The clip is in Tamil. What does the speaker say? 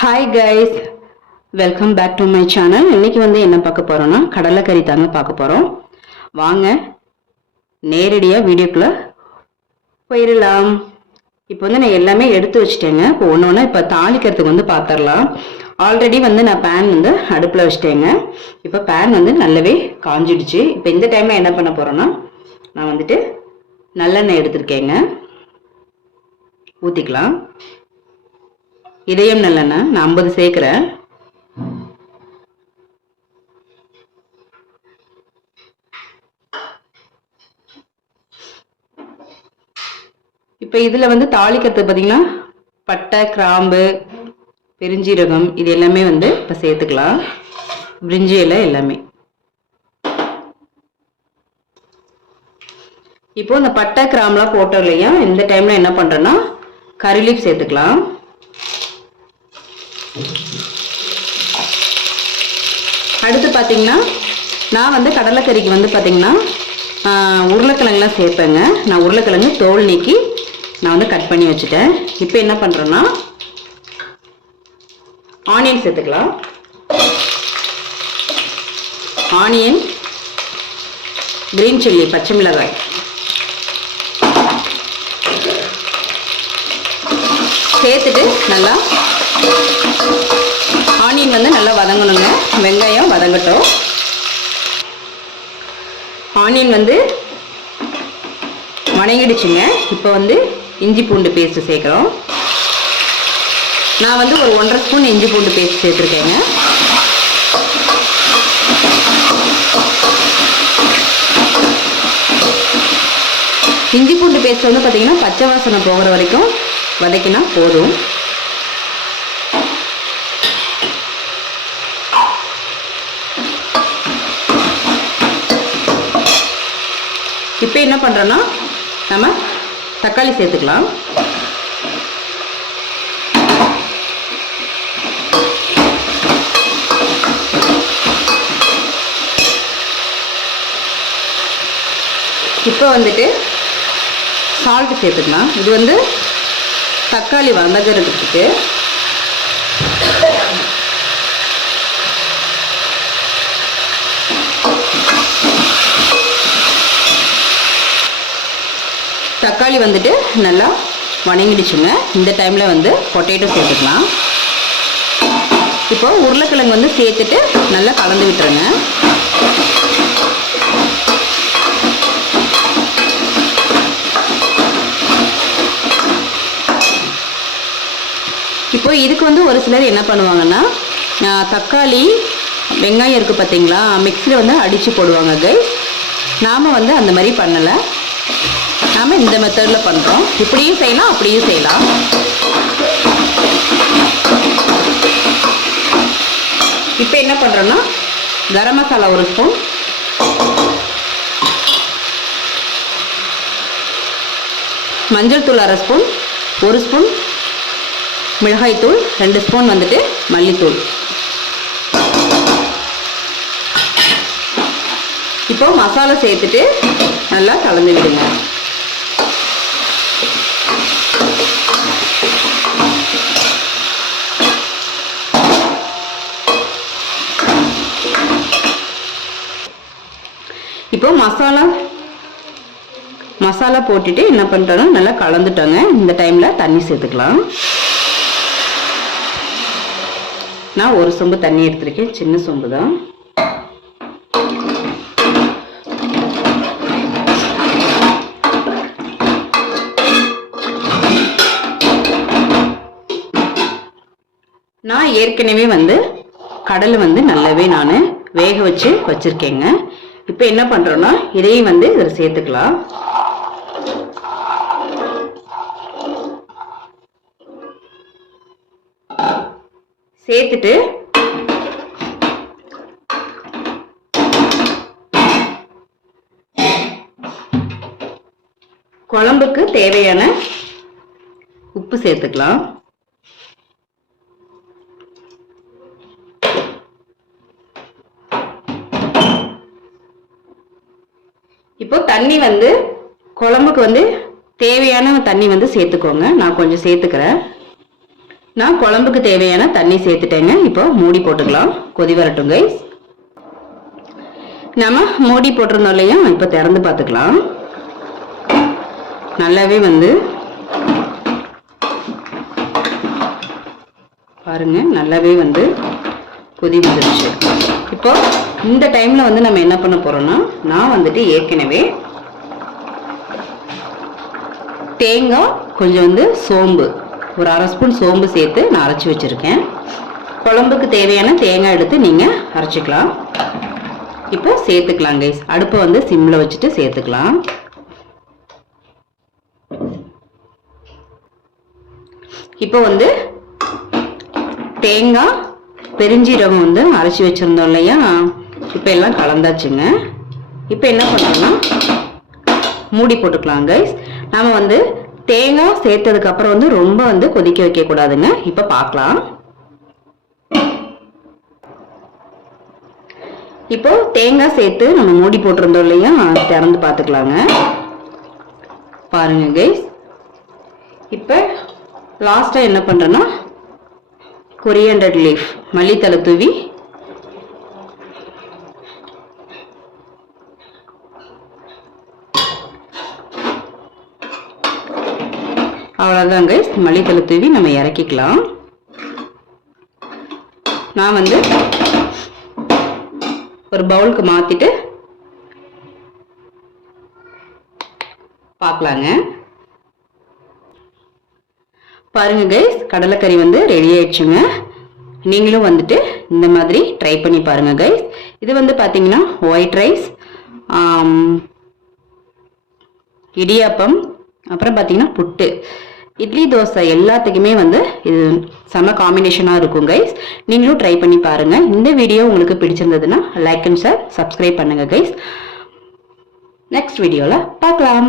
Hi guys welcome back to my channel இன்னைக்கு வந்து என்ன பார்க்க போறோம்னா கடலைக்கறி தாங்க பார்க்க போறோம். வாங்க நேரடியாக வீடியோக்குள்ளே போயிடலாம். இப்போ வந்து நான் எல்லாமே எடுத்து வச்சிட்டேங்க. இப்போ ஒன்று ஒன்று இப்போ தாளிக்கிறதுக்கு வந்து பார்த்துடலாம் ஆல்ரெடி வந்து நான் பேன் வந்து அடுப்பில் வச்சுட்டேங்க. இப்போ பேன் வந்து நல்லாவே காஞ்சிடுச்சு. இப்போ இந்த டைமில் என்ன பண்ண போகிறேன்னா நான் வந்துட்டு நல்லெண்ணெய் எடுத்திருக்கேங்க. ஊற்றிக்கலாம் இதயம் நல்லெண்ணெய் நான் ஐம்பது சேர்க்குறேன். இப்போ இதில் வந்து தாளிக்கிறது பார்த்தீங்கன்னா பட்டை கிராம்பு பெருஞ்சீரகம் இது எல்லாமே வந்து இப்போ சேர்த்துக்கலாம். பிரிஞ்சி இலை எல்லாமே. இப்போ இந்த பட்டை கிராம்லாம் போட்டோம் இல்லையா? இந்த டைமில் என்ன பண்ணுறேன்னா கறி லீஃப் சேர்த்துக்கலாம். அடுத்து பார்த்தீங்கன்னா நான் வந்து கடலைக்கறிக்கு வந்து பார்த்தீங்கன்னா உருளைக்கிழங்குலாம் சேர்ப்பேங்க. நான் உருளைக்கிழங்கு தோல் நீக்கி நான் வந்து கட் பண்ணி வச்சுட்டேன். இப்போ என்ன பண்ணுறேன்னா ஆனியன் சேர்த்துக்கலாம். ஆனியன் கிரீன் சில்லி பச்சை மிளகாய். சேர்த்துட்டு நல்லா ஆனியன் வந்து நல்லா வதங்கணுங்க. வெங்காயம் வதங்கட்டும். ஆனியன் வந்து வணங்கிடுச்சுங்க. இப்போ வந்து இஞ்சி பூண்டு பேஸ்ட்டு சேர்க்குறோம். நான் வந்து ஒரு ஒன்றரை ஸ்பூன் இஞ்சி பூண்டு பேஸ்ட் சேர்த்துருக்கேங்க. இஞ்சி பூண்டு பேஸ்ட் வந்து பார்த்தீங்கன்னா பச்சை வாசனை போகிற வரைக்கும் வதக்கினா போதும். இப்போ என்ன பண்ணுறோன்னா நம்ம தக்காளி சேர்த்துக்கலாம். இப்போ வந்துட்டு சால்ட்டு சேர்த்துக்கலாம். இது வந்து தக்காளி வதங்கிறதுக்கு தக்காளி வந்துட்டு நல்லா வணங்கிடுச்சுங்க. இந்த டைமில் வந்து பொட்டேட்டோ சேர்த்துக்கலாம். இப்போ உருளைக்கிழங்கு வந்து சேர்த்துட்டு நல்லா கலந்து விட்டுருங்க. இப்போ இதுக்கு வந்து ஒரு சிலர் என்ன பண்ணுவாங்கன்னா தக்காளி வெங்காயம் இருக்குது பார்த்தீங்களா மிக்ஸியில் வந்து அடித்து போடுவாங்க கைஸ் நாம் வந்து அந்த மாதிரி பண்ணலை. நாம் இந்த மெத்தடில் பண்ணுறோம் இப்படியும் செய்யலாம் அப்படியும் செய்யலாம். இப்போ என்ன பண்ணுறோன்னா கரம் மசாலா ஒரு ஸ்பூன் மஞ்சள் தூள் அரை ஸ்பூன் ஒரு ஸ்பூன் மிளகாய்த்தூள் ரெண்டு ஸ்பூன் வந்துட்டு மல்லித்தூள். இப்போ மசாலா சேர்த்துட்டு நல்லா கலந்து விடுங்க. இப்போ மசாலா மசாலா போட்டுட்டு என்ன பண்ணிட்டோன்னா நல்லா கலந்துட்டோங்க. இந்த டைமில் தண்ணி சேர்த்துக்கலாம். நான் ஒரு சொம்பு தண்ணி எடுத்திருக்கேன். சின்ன சொம்பு தான் நான் ஏற்கனவே வந்து கடலை வந்து நல்லாவே நான் வேக வச்சு வச்சுருக்கேங்க. இப்போ என்ன பண்ணுறோன்னா இதையும் வந்து இதில் சேர்த்துக்கலாம். சேர்த்துட்டு குழம்புக்கு தேவையான உப்பு சேர்த்துக்கலாம். இப்போ தண்ணி வந்து குழம்புக்கு வந்து தேவையான தண்ணி வந்து சேர்த்துக்கோங்க. நான் கொஞ்சம் சேர்த்துக்கிறேன். நான் குழம்புக்கு தேவையான தண்ணி சேர்த்துட்டேங்க. இப்போ மூடி போட்டுக்கலாம். கொதி வரட்டும் கைஸ் நம்ம மூடி போட்டிருந்தோம் இல்லையா? இப்போ திறந்து பார்த்துக்கலாம். நல்லாவே வந்து பாருங்க நல்லாவே வந்து கொதி வந்துருச்சு. இப்போ இந்த டைமில் வந்து நம்ம என்ன பண்ண போகிறோன்னா நான் வந்துட்டு ஏற்கனவே தேங்காய் கொஞ்சம் வந்து சோம்பு ஒரு அரை ஸ்பூன் சோம்பு சேர்த்து நான் அரைச்சி வச்சுருக்கேன். குழம்புக்கு தேவையான தேங்காய் எடுத்து நீங்கள் அரைச்சிக்கலாம். இப்போ சேர்த்துக்கலாம் கைஸ் அடுப்பை வந்து சிம்மில் வச்சுட்டு சேர்த்துக்கலாம். இப்போ வந்து தேங்காய் பெருஞ்சீரகம் வந்து அரைச்சி வச்சுருந்தோம் இல்லையா? இப்போ எல்லாம் கலந்தாச்சுங்க. இப்போ என்ன பண்ணோம்னா மூடி போட்டுக்கலாம் கைஸ் நாம் வந்து தேங்காய் சேர்த்ததுக்கு அப்புறம் வந்து ரொம்ப வந்து கொதிக்க வைக்க கூடாதுங்க இப்போ பார்க்கலாம். இப்போ தேங்காய் சேர்த்து நம்ம மூடி போட்டிருந்தோம் இல்லையா? திறந்து பார்த்துக்கலாங்க. பாருங்க கைஸ் இப்போ லாஸ்ட்டாக என்ன பண்ணுறேன்னா கொரியண்டர் லீஃப் மல்லித்தலை தூவி அவ்வளோதாங்க கைஸ் மல்லித்தலை தூவி நம்ம இறக்கிக்கலாம். நான் வந்து ஒரு பவுலுக்கு மாற்றிட்டு பார்க்கலாங்க. பாருங்க கைஸ் கடலைக்கறி வந்து ரெடி ஆயிடுச்சுங்க. நீங்களும் வந்துட்டு இந்த மாதிரி ட்ரை பண்ணி பாருங்க கைஸ் இது வந்து பார்த்தீங்கன்னா ஒயிட் ரைஸ் இடியாப்பம் அப்புறம் பார்த்தீங்கன்னா புட்டு. இட்லி தோசை எல்லாத்துக்குமே வந்து இது செம்ம காம்பினேஷனாக இருக்கும் கைஸ் நீங்களும் ட்ரை பண்ணி பாருங்கள் இந்த வீடியோ உங்களுக்கு பிடிச்சிருந்ததுன்னா லைக் அண்ட் ஷேர் சப்ஸ்கிரைப் பண்ணுங்கள் கைஸ் நெக்ஸ்ட் வீடியோவில் பார்க்கலாம்.